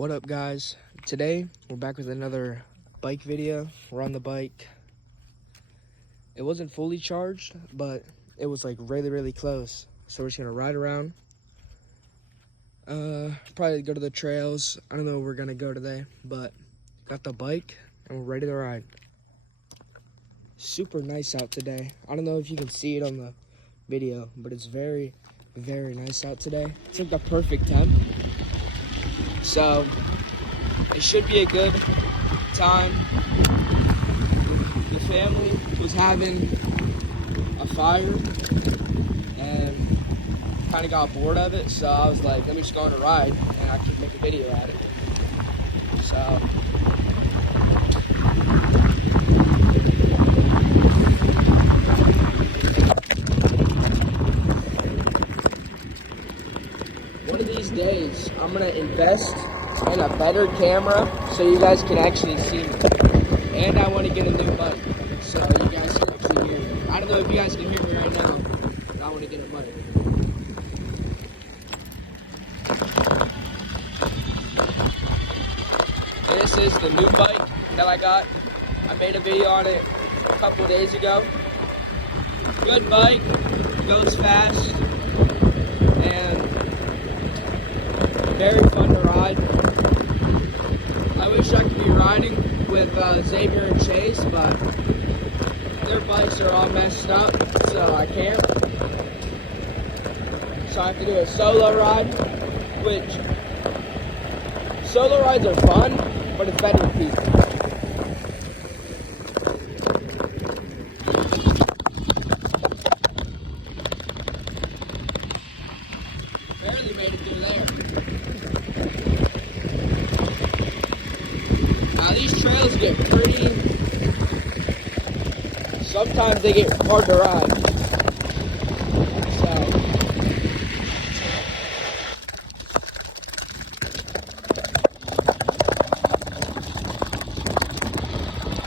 What up, guys? Today we're back with another bike video. We're on the bike. It wasn't fully charged, but it was like really close. So we're just gonna ride around. Probably go to the trails. I don't know where we're gonna go today, but got the bike and we're ready to ride. Super nice out today. I don't know if you can see it on the video, but it's very nice out today. It's like the perfect temp. So it should be a good time. The family was having a fire and kind of got bored of it, so I was like, let me just go on a ride and I can make a video at it. So one of these days I'm gonna invest in a better camera so you guys can actually see me. And I want to get a new bike so you guys can actually hear me. I don't know if you guys can hear me right now, but I want to get a bike. This is the new bike that I got. I made a video on it a couple days ago. Good bike, goes fast, and very fun to ride. I wish I could be riding with Xavier and Chase, but their bikes are all messed up, so I can't. So I have to do a solo ride, which solo rides are fun, but it's better with people. Barely made it through there. Now these trails get pretty, sometimes they get hard to ride. So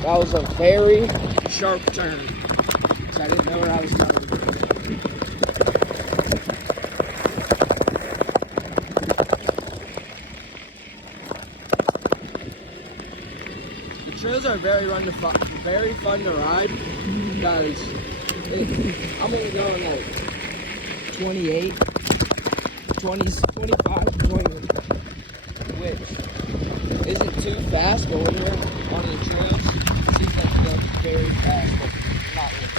that was a very sharp turn, so I didn't know where I was going. Trails are very fun to ride because I'm only going like 28, 20, 25, 20, which isn't too fast, but when you're on the trails, it seems like you're going very fast, but not really.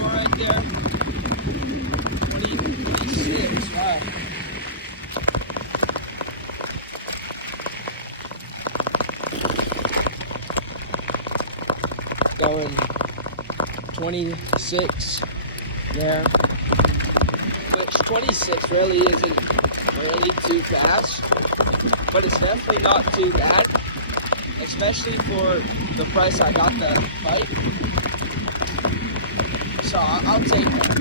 Right there. 26. Wow. Going 26 there. Which 26 really isn't really too fast, but it's definitely not too bad, especially for the price I got the bike. So I'll take that.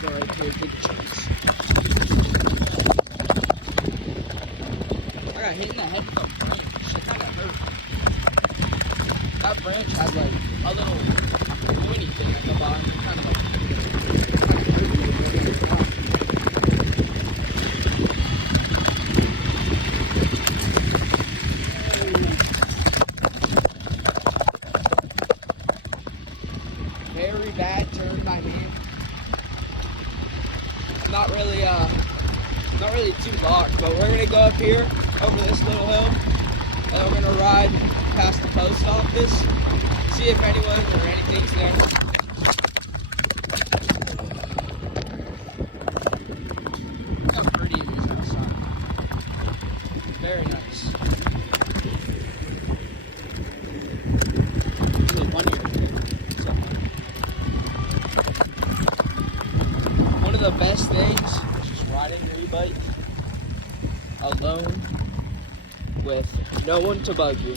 Go right here, big chunks. I got hit in the head with a branch. It kind of hurt. That branch has like a little pointy thing at the bottom. Kind of hurt. Very bad turn by me. Not really too locked, but we're gonna go up here over this little hill, and we're gonna ride past the post office, see if anyone or anything's there. Look how pretty it is outside. Very nice. One of the best things is just riding your e-bike alone with no one to bug you.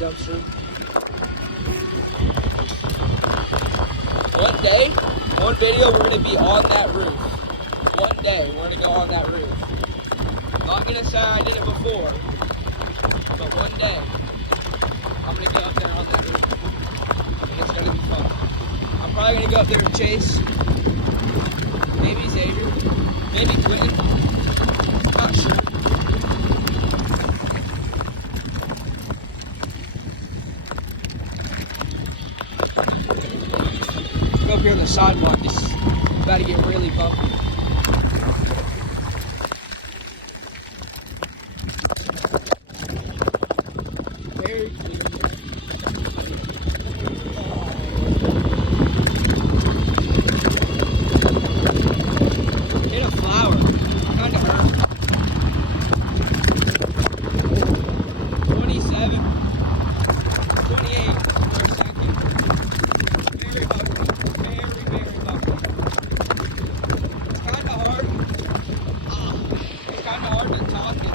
dumpster. One day, one video, we're gonna be on that roof. One day, we're gonna go on that roof. Not gonna say I did it before, but one day, I'm gonna go up there on that roof. And it's gonna be fun. I'm probably gonna go up there with Chase. Maybe Xavier. Maybe Quentin. Not sure. Go up here on the sidewalk. It's about to get really bumpy. Very clear. Hit a flower. Kind of hurt. 27. 28 for a second. Very bumpy. Very bumpy. It's kind of hard. It's kind of hard to talk and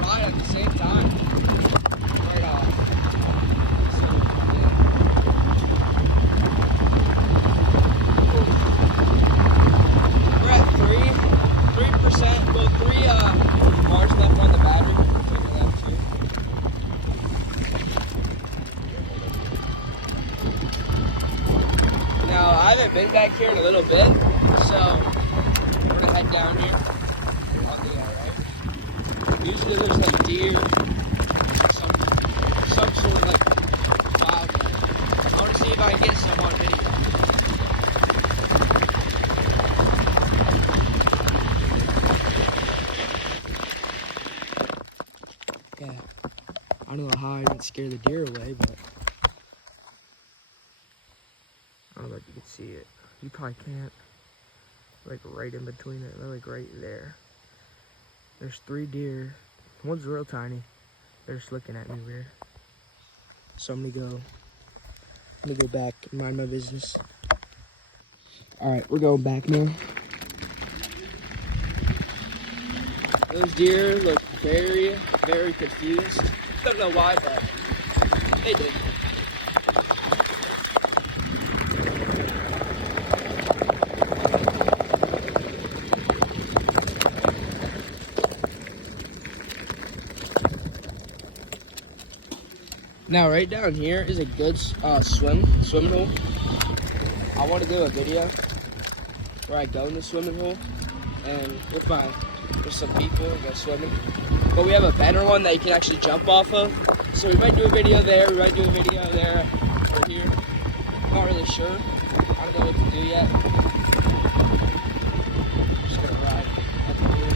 ride at the same time. Right off. So, yeah. We're at 3%. Well, 3 bars left on the battery. Maybe left 2. Now, I haven't been back here in a little bit, so we're gonna head down here on the right. Usually there's like deer, some sort of like wildlife. I want to see if I can get some on video. Yeah, I don't know how I didn't scare the deer away, but I don't know if you can see it. You probably can't. Like right in between it. They're like right there. There's 3 deer. One's real tiny. They're just looking at me weird. So I'm gonna go back and mind my business. Alright, we're going back now. Those deer look very, very confused. Don't know why, but they did. Now, right down here is a good swimming hole. I want to do a video where I go in the swimming hole and with some people and go swimming. But we have a better one that you can actually jump off of. So we might do a video there. We might do a video there or here. Not really sure. I don't know what to do yet. Just gonna ride up here.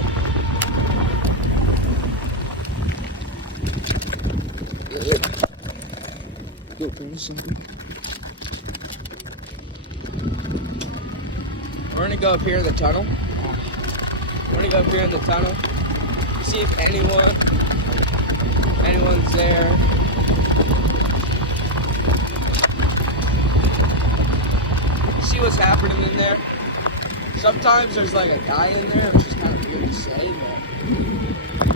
Go for this one. We're gonna go up here in the tunnel. We're gonna go up here in the tunnel. See if anyone's there. See what's happening in there. Sometimes there's like a guy in there, which is kind of weird to say,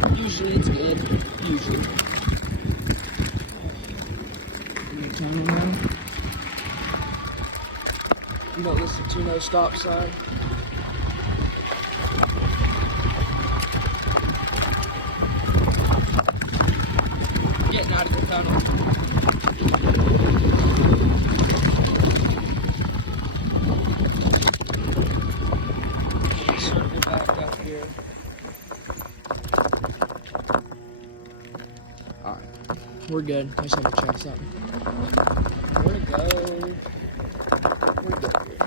but usually it's good. Usually. Tunnel now. You don't listen to no stop sign. Getting out of the tunnel. Circle back up here. Alright, we're good. I just have to check something. Where to go? Where to go here?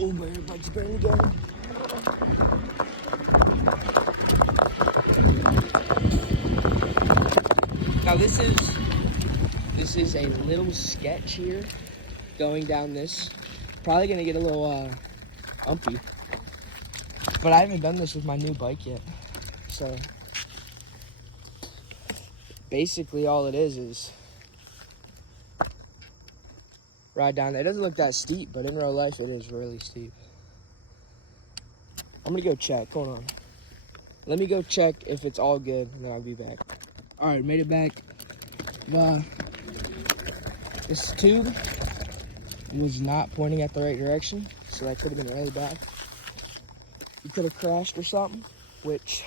Oh, my bike's barely going. Now this is a little sketch here, going down this. Probably gonna get a little bumpy, but I haven't done this with my new bike yet. So basically all it is ride down there. It doesn't look that steep, but in real life it is really steep. I'm gonna go check. Hold on. Let me go check if it's all good, and then I'll be back. All right, made it back. This tube was not pointing at the right direction, so that could have been really bad. You could have crashed or something, which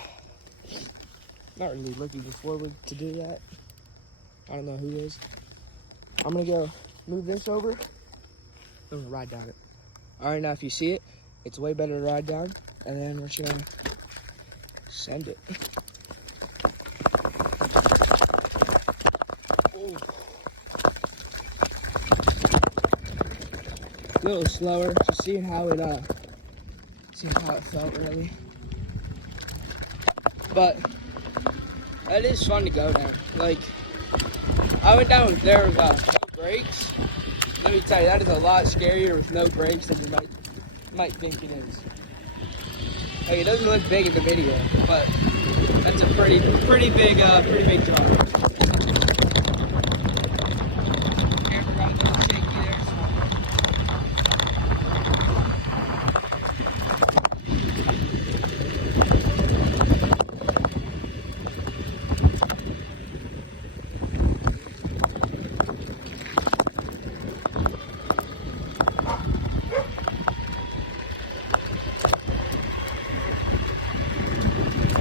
not really looking forward to do that. I don't know who is. I'm gonna go move this over. I'm gonna ride down it. All right, now if you see it, it's way better to ride down, and then we're just gonna send it. Ooh. A little slower, just seeing how it felt really. But that is fun to go down. Like, I went down there with no brakes. Let me tell you, that is a lot scarier with no brakes than you might think it is. Like, it doesn't look big in the video, but that's a pretty big drop. Camera got a little shaky there.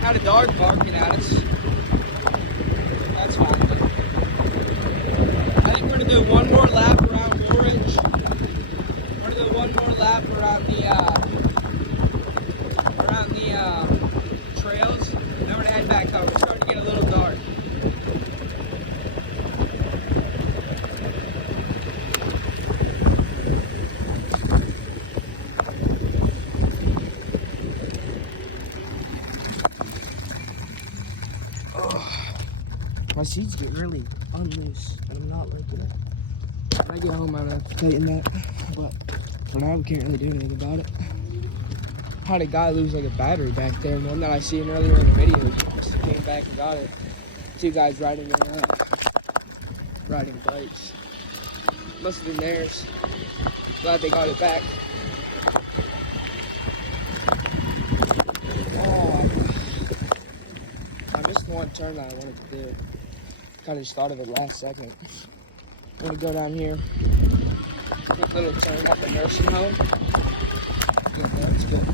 Had a dog barking at us. That's fine. I think we're gonna do one more lap around Woolridge. We're gonna do one more lap around the trails. Then we're gonna head back home. It's starting to get a little dark. My seat's getting really unloose, and I'm not liking it. When I get home, I'm gonna have to tighten that, but for now, we can't really do anything about it. Had a guy lose like a battery back there, and one that I seen earlier in the video, just came back and got it. Two guys riding bikes. Must have been theirs. Glad they got it back. Oh, I missed one turn that I wanted to do. Kind of just thought of it last second. I'm gonna go down here. Quick little turn at the nursing home. Yeah, that's good.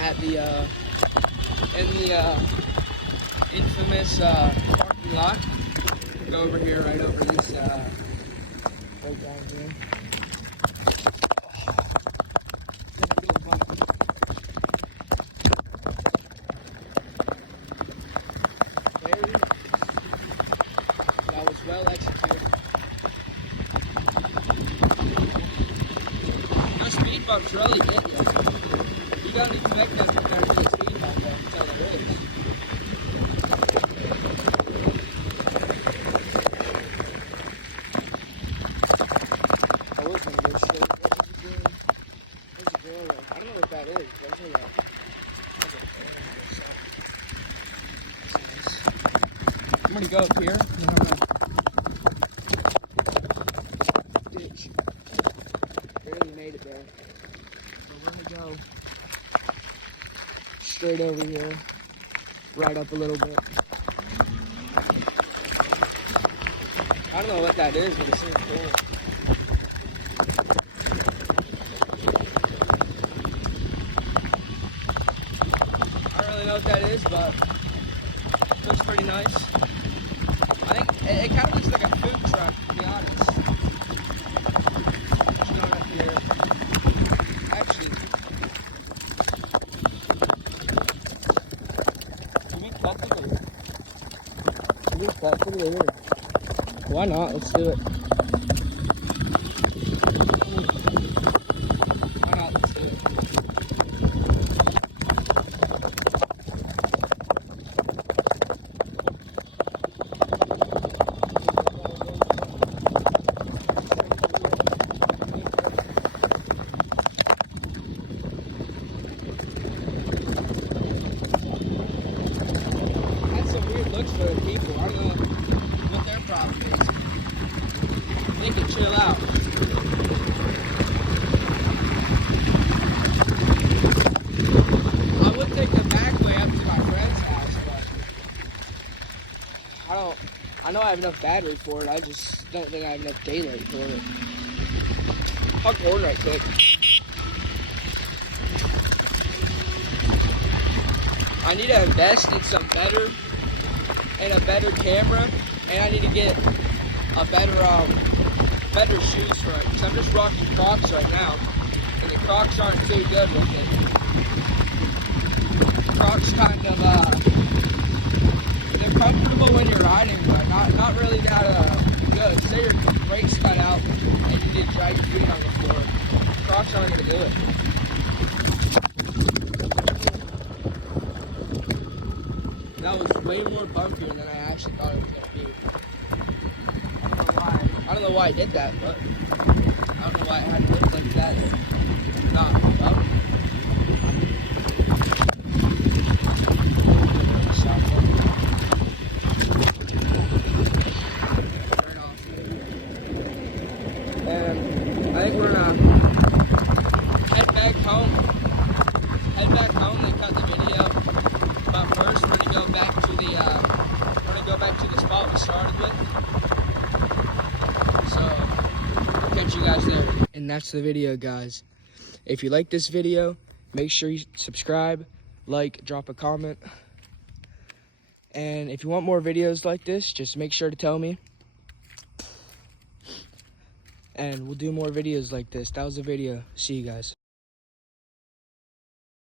At the infamous parking lot. Go over here, right over this right down here. That was well executed. No speed bumps really hit you. You don't expect them to turn to a speed bump though until there is. I was gonna go straight. There's a girl there. I don't know what that is. There's a I'm gonna go up here and I'm gonna ditch. Barely made it there. So we're gonna go straight over here, right up a little bit. I don't know what that is, but it seems cool. I don't really know what that is, but it looks pretty nice. I think it kind of looks like a food truck, to be honest. Just going up here. Actually, can we cut to the litter? Why not? Let's do it. Why not? Let's do it. That's some weird looks for the people. I don't know what their problem is. They can chill out. I would take the back way up to my friend's house, but I know I have enough battery for it. I just don't think I have enough daylight for it. I'll corn right quick. I need to invest in some better camera, and I need to get a better shoes for it. Cause I'm just rocking Crocs right now, and the Crocs aren't too good with it. Crocs kind of they're comfortable when you're riding, but not really that good. Say your brakes cut out and you need to drag your feet on the floor. Crocs aren't gonna do it. That was way more bumpier than I actually thought it was gonna be. I don't know why I did that, but I don't know why I had to look like that. Not up. And I think we're gonna head back home. They cut the video. But first, we're gonna go back to the spot we started with. So, we'll catch you guys there. And that's the video, guys. If you like this video, make sure you subscribe, like, drop a comment. And if you want more videos like this, just make sure to tell me. And we'll do more videos like this. That was the video. See you guys.